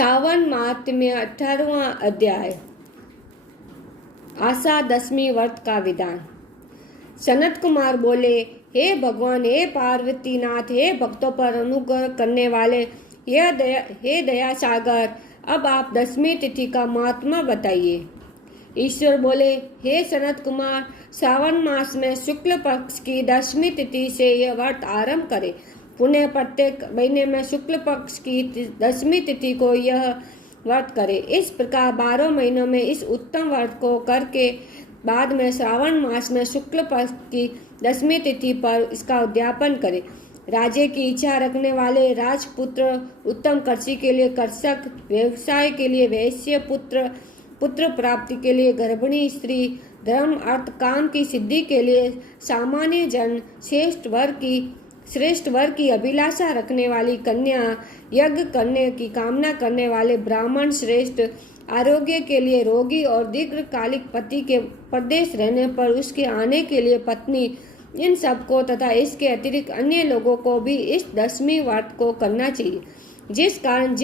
सावन महात्म्य 18वां अध्याय। आशा दशमी व्रत का विधान। सनत कुमार बोले, हे भगवान, हे पार्वती नाथ, हे भक्तों पर अनुग्रह करने वाले, हे दया सागर, अब आप दशमी तिथि का महात्मा बताइए। ईश्वर बोले, हे सनत कुमार, सावन मास में शुक्ल पक्ष की दशमी तिथि से यह व्रत आरंभ करें। पुनः प्रत्येक महीने में शुक्ल पक्ष की दशमी तिथि को यह व्रत करे। इस प्रकार 12 महीनों में इस उत्तम व्रत को करके बाद में श्रावण मास में शुक्ल पक्ष की दशमी तिथि पर इसका उद्यापन करे। राज्य की इच्छा रखने वाले राजपुत्र, उत्तम कृषि के लिए कृषक, व्यवसाय के लिए वैश्य पुत्र, पुत्र प्राप्ति के लिए गर्भिणी स्त्री, धर्म अर्थ काम की सिद्धि के लिए सामान्य जन, श्रेष्ठ वर की अभिलाषा रखने वाली कन्या, यज्ञ करने की कामना करने वाले ब्राह्मण श्रेष्ठ, आरोग्य के लिए रोगी और दीर्घकालिक पति के परदेश रहने पर उसके आने के लिए पत्नी, इन सबको तथा इसके अतिरिक्त अन्य लोगों को भी इस दशमी व्रत को करना चाहिए। जिस कारण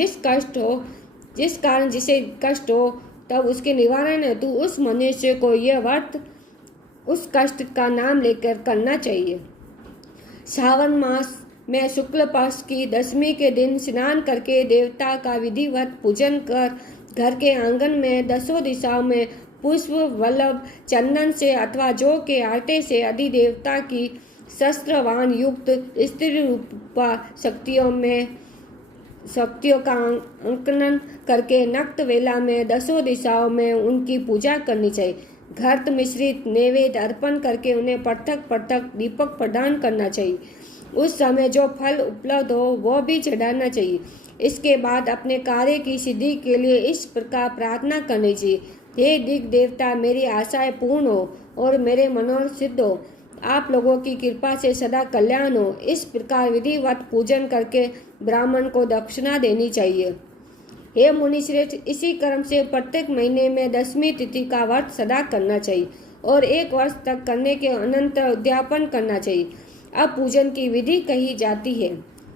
जिसे कष्ट हो तब उसके निवारण हेतु उस मनुष्य को यह व्रत उस कष्ट का नाम लेकर करना चाहिए। सावन मास में शुक्ल पक्ष की दशमी के दिन स्नान करके देवता का विधिवत पूजन कर घर के आंगन में दसों दिशाओं में पुष्प वल्लभ चंदन से अथवा जौ के आटे से अधिदेवता की शस्त्रवान युक्त स्त्री रूपा शक्तियों का अंकन करके नक्त वेला में दसों दिशाओं में उनकी पूजा करनी चाहिए। घृत मिश्रित नैवेद्य अर्पण करके उन्हें पृथक पृथक दीपक प्रदान करना चाहिए। उस समय जो फल उपलब्ध हो वह भी चढ़ाना चाहिए। इसके बाद अपने कार्य की सिद्धि के लिए इस प्रकार प्रार्थना करनी चाहिए, हे दिग् देवता, मेरी आशाएं पूर्ण हो और मेरे मनोरथ सिद्ध हो, आप लोगों की कृपा से सदा कल्याण हो। इस प्रकार विधिवत पूजन करके ब्राह्मण को दक्षिणा देनी चाहिए। हे मुनिश्रेष्ठ, इसी क्रम से प्रत्येक महीने में दशमी तिथि का व्रत सदा करना चाहिए और 1 वर्ष तक करने के अनंतर उद्यापन करना चाहिए। अब पूजन की विधि कही जाती है।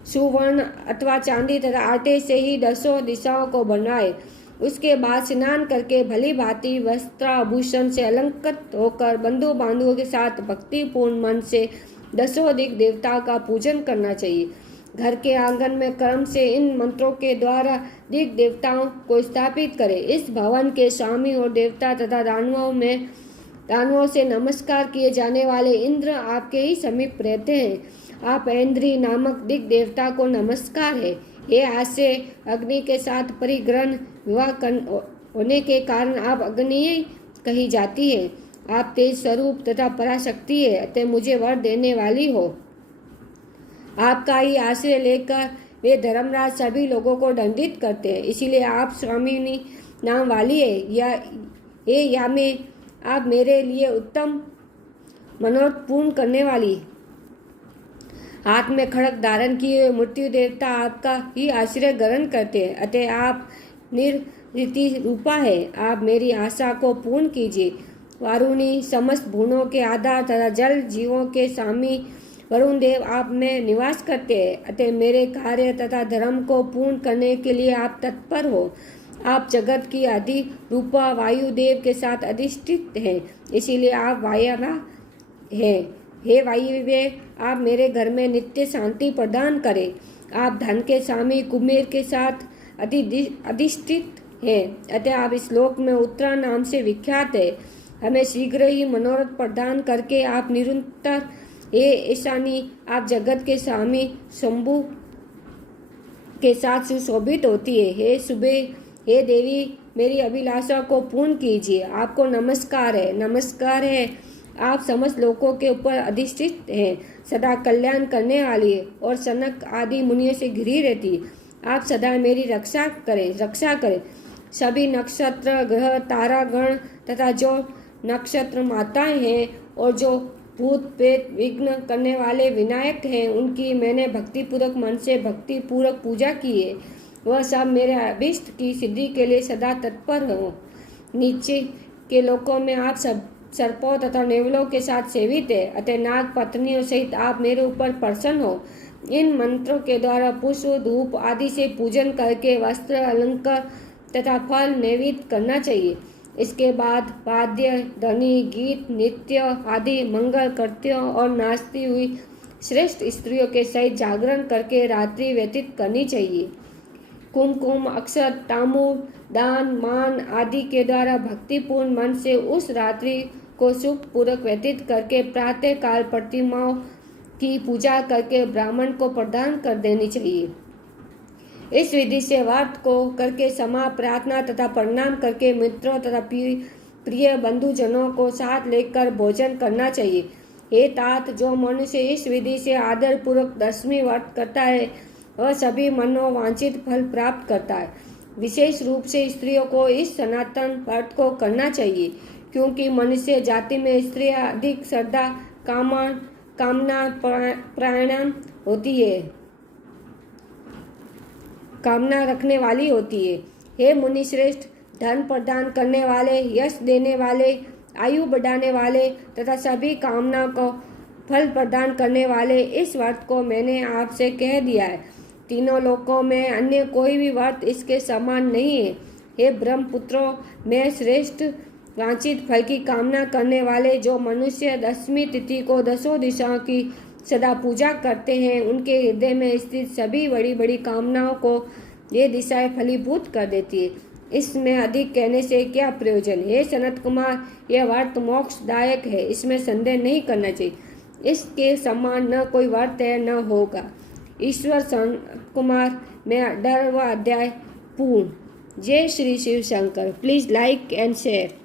सुवर्ण अथवा चांदी तथा आटे से ही दसों दिशाओं को बनाए। उसके बाद स्नान करके भली भांति वस्त्र आभूषण से अलंकृत होकर बंधु बांधवों के साथ भक्तिपूर्ण मन से दसों दिक् देवताओं का पूजन करना चाहिए। घर के आंगन में क्रम से इन मंत्रों के द्वारा दिक् देवताओं को स्थापित करें। इस भवन के स्वामी और देवता तथा दानवों से नमस्कार किए जाने वाले इंद्र आपके ही समीप रहते हैं। आप ऐन्द्री नामक दिक् देवता को नमस्कार है। ये आशय अग्नि के साथ परिग्रहण विवाह होने के कारण आप अग्नि कही जाती है। आप तेज स्वरूप तथा पराशक्ति है, अतः मुझे वर देने वाली हो। आपका ही आश्रय लेकर वे धर्मराज सभी लोगों को दंडित करते हैं, इसीलिए आप स्वामिनी नाम वाली है। या में आप मेरे लिए उत्तम मनोरथ पूर्ण करने वाली। हाथ में खड़ग धारण किए हुए मृत्यु देवता आपका ही आश्रय ग्रहण करते हैं, अतः आप निर्ऋति रूपा है। आप मेरी आशा को पूर्ण कीजिए। वारुणी समस्त भुवनों के आधार तथा जल जीवों के स्वामी वरुण देव आप में निवास करते हैं, अतः मेरे कार्य तथा धर्म को पूर्ण करने के लिए आप तत्पर हो। आप जगत की आदि रूपा वायुदेव के साथ अधिष्ठित हैं, इसीलिए आप वायवा हैं। हे वायुदेव, आप मेरे घर में नित्य शांति प्रदान करें। आप धन के स्वामी कुबेर के साथ अधिष्ठित हैं, अतः आप इस लोक में उत्तरा नाम से विख्यात है। हमें शीघ्र ही मनोरथ प्रदान करके आप निरंतर हे ईशानी, आप जगत के स्वामी शंभु के साथ सुशोभित होती है। हे सुबह, हे देवी, मेरी अभिलाषा को पूर्ण कीजिए। आपको नमस्कार है। आप समस्त लोगों के ऊपर अधिष्ठित हैं, सदा कल्याण करने वाली है और सनक आदि मुनियों से घिरी रहती है। आप सदा मेरी रक्षा करें। सभी नक्षत्र ग्रह तारागण तथा जो नक्षत्र माताएं हैं और जो भूत प्रेत विघ्न करने वाले विनायक हैं, उनकी मैंने भक्तिपूर्वक मन से भक्तिपूर्वक पूजा की है। वह सब मेरे अभीष्ट की सिद्धि के लिए सदा तत्पर हो। नीचे के लोकों में आप सब सर्पों तथा नेवलों के साथ सेवित है, अतः नाग पत्नियों सहित आप मेरे ऊपर प्रसन्न हो। इन मंत्रों के द्वारा पुष्प धूप आदि से पूजन करके वस्त्र अलंकार तथा फल नैवेद्य करना चाहिए। इसके बाद वाद्य ध्वनि गीत नृत्य आदि मंगल कृत्यों और नाचती हुई श्रेष्ठ स्त्रियों के सहित जागरण करके रात्रि व्यतीत करनी चाहिए। कुमकुम अक्षत तांबूल दान मान आदि के द्वारा भक्तिपूर्ण मन से उस रात्रि को सुख पूर्वक व्यतीत करके प्रातः काल प्रतिमाओं की पूजा करके ब्राह्मण को प्रदान कर देनी चाहिए। इस विधि से व्रत को करके क्षमा प्रार्थना तथा प्रणाम करके मित्रों तथा प्रिय बंधुजनों को साथ लेकर भोजन करना चाहिए। हे तात, जो मनुष्य इस विधि से आदर पूर्वक 10वीं व्रत करता है वह सभी मनोवांछित फल प्राप्त करता है। विशेष रूप से स्त्रियों को इस सनातन व्रत को करना चाहिए, क्योंकि मनुष्य जाति में स्त्रियां अधिक श्रद्धा कामना प्राणायाम होती है, कामना रखने वाली होती है। हे मुनि श्रेष्ठ, धन प्रदान करने वाले, यश देने वाले, आयु बढ़ाने वाले तथा सभी कामना को फल प्रदान करने वाले इस व्रत को मैंने आपसे कह दिया है। तीनों लोकों में अन्य कोई भी व्रत इसके समान नहीं है। हे ब्रह्मपुत्रों, मैं श्रेष्ठ वांछित फल की कामना करने वाले जो मनुष्य 10वीं तिथि को 10 दिशाओं की सदा पूजा करते हैं, उनके हृदय में स्थित सभी बड़ी बड़ी कामनाओं को ये दिशाएं फलीभूत कर देती है। इसमें अधिक कहने से क्या प्रयोजन। हे सनत कुमार, यह व्रत मोक्षदायक है, इसमें संदेह नहीं करना चाहिए। इसके समान न कोई व्रत है न होगा। ईश्वर सनत कुमार में 18वां अध्याय पूर्ण। जय Shri Shiv Shankar. Please like and share.